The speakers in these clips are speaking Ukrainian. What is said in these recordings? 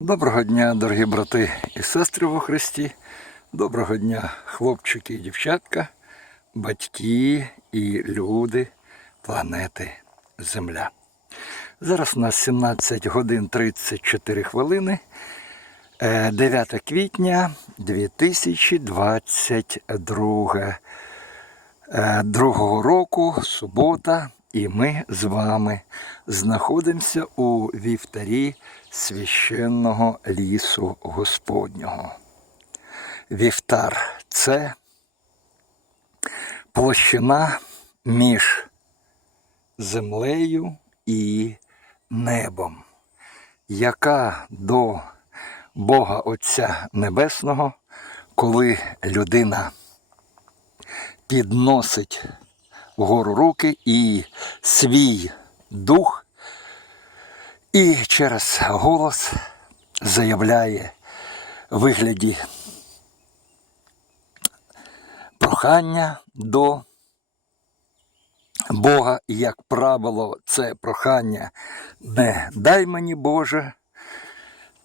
Доброго дня, дорогі брати і сестри во Христі. Доброго дня, хлопчики і дівчатка, батьки і люди планети Земля. Зараз у нас 17 годин 34 хвилини, е, 9 квітня 2022 е, року, субота, і ми з вами знаходимося у вівтарі священного лісу Господнього. Вівтар це площина між землею і небом, яка до Бога Отця Небесного, коли людина підносить вгору руки і свій дух, і через голос заявляє вигляді прохання до Бога, і, як правило, це прохання не дай мені Боже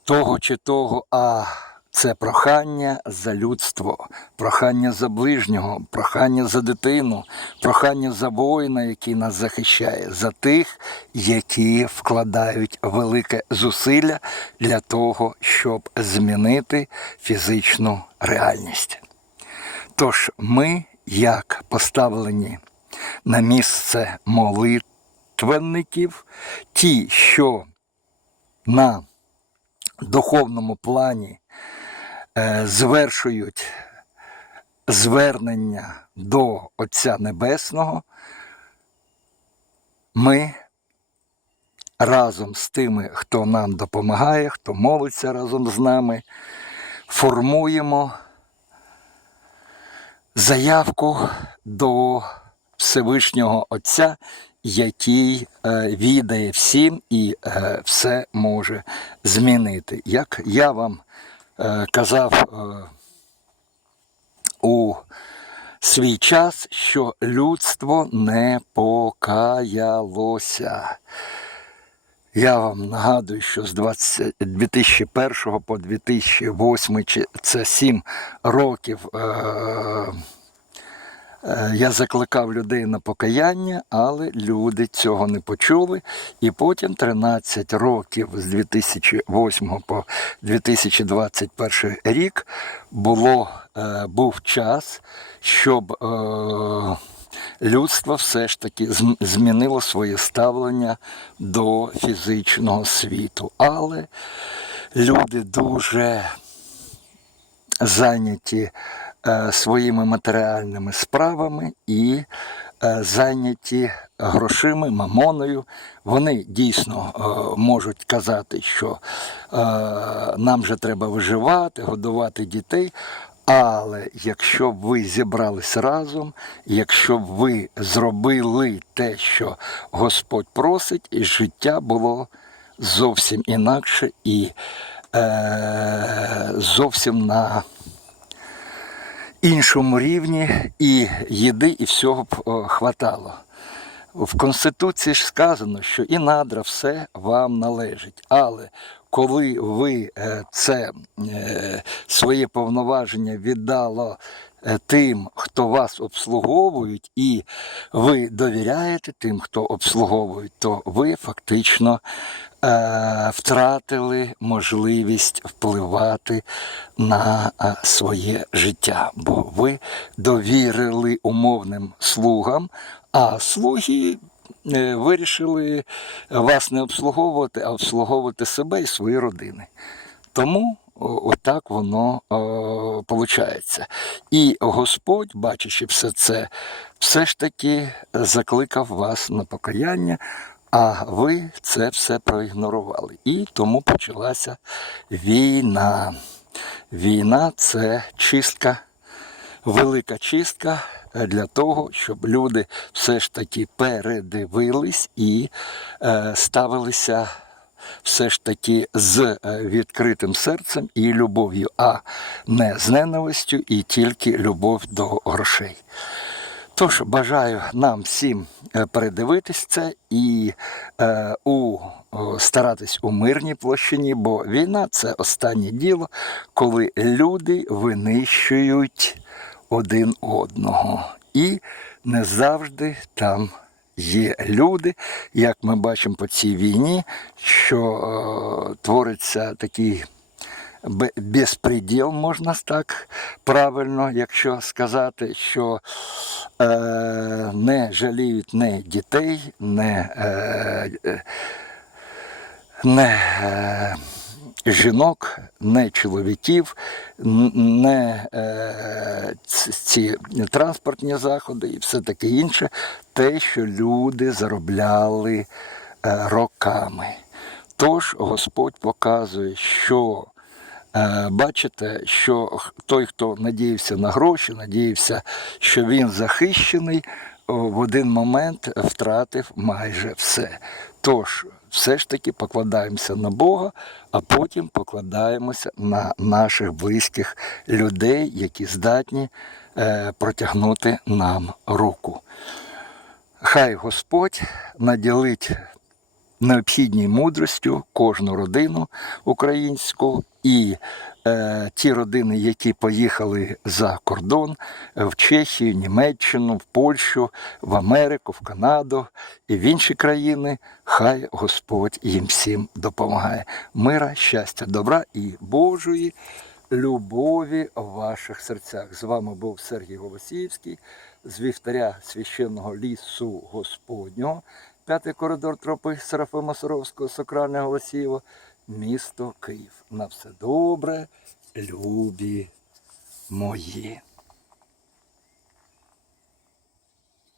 того чи того, а це прохання за людство, прохання за ближнього, прохання за дитину, прохання за воїна, який нас захищає, за тих, які вкладають велике зусилля для того, щоб змінити фізичну реальність. Тож ми, як поставлені на місце молитвенників, ті, що на духовному плані звершують звернення до Отця Небесного, ми разом з тими, хто нам допомагає, хто молиться разом з нами, формуємо заявку до Всевишнього Отця, який е, відає всім і е, все може змінити. Як я вам е, казав е, у свій час, що людство не покаялося. Я вам нагадую, що з 20, 2001 по 2008 чи- це 7 років. Е, Е, Я закликав людей на покаяння, але люди цього не почули. І потім 13 років з 2008 по 2021 рік було, е, був час, щоб е, людство все ж таки змінило своє ставлення до фізичного світу. Але люди дуже зайняті е, своїми матеріальними справами і е, зайняті грошима, мамоною. Вони дійсно е, можуть казати, що е, нам же треба виживати, годувати дітей. Але якщо б ви зібрались разом, якщо б ви зробили те, що Господь просить, і життя було зовсім інакше і е, зовсім на іншому рівні і їди, і всього б хватало. В Конституції ж сказано, що і надра все вам належить. Але коли ви е, це е, своє повноваження віддало е, тим, хто вас обслуговують, і ви довіряєте тим, хто обслуговують, то ви фактично втратили можливість впливати на е, своє життя, бо ви довірили умовним слугам, а слуги е, вирішили вас не обслуговувати, а обслуговувати себе і свої родини. Тому отак воно виходить. І Господь, бачачи все це, все ж таки закликав вас на покаяння, а ви це все проігнорували. І тому почалася війна. Війна це чистка велика чистка для того, щоб люди все ж таки передивились і е, ставилися все ж таки з е, відкритим серцем і любов'ю, а не з ненавистю і тільки любов до грошей. Тож бажаю нам всім е, передивитись це і е, у, старатись у мирній площині, бо війна це останнє діло, коли люди винищують один одного. І не завжди там є люди, як ми бачимо по цій війні, що е, твориться такий безпреділ, можна так правильно, якщо сказати, що е, не жаліють не дітей, не, е, е, не е, жінок, не чоловіків, не е, ці транспортні заходи і все таке інше, те, що люди заробляли е, роками. Тож Господь показує, що Бачите, що той, хто надіявся на гроші, надіявся, що він захищений, в один момент втратив майже все. Тож, все ж таки покладаємося на Бога, а потім покладаємося на наших близьких людей, які здатні е, протягнути нам руку. Хай Господь наділить необхідній мудростю кожну родину українську і е, ті родини, які поїхали за кордон е, в Чехію, Німеччину, в Польщу, в Америку, в Канаду і в інші країни. Хай Господь їм всім допомагає. Мира, щастя, добра і Божої любові в ваших серцях. З вами був Сергій Голосіївський з вівтаря священного лісу Господнього. П'ятий коридор тропи Серафима Суровського, Сокральне Голосієво, місто Київ. На все добре, любі мої.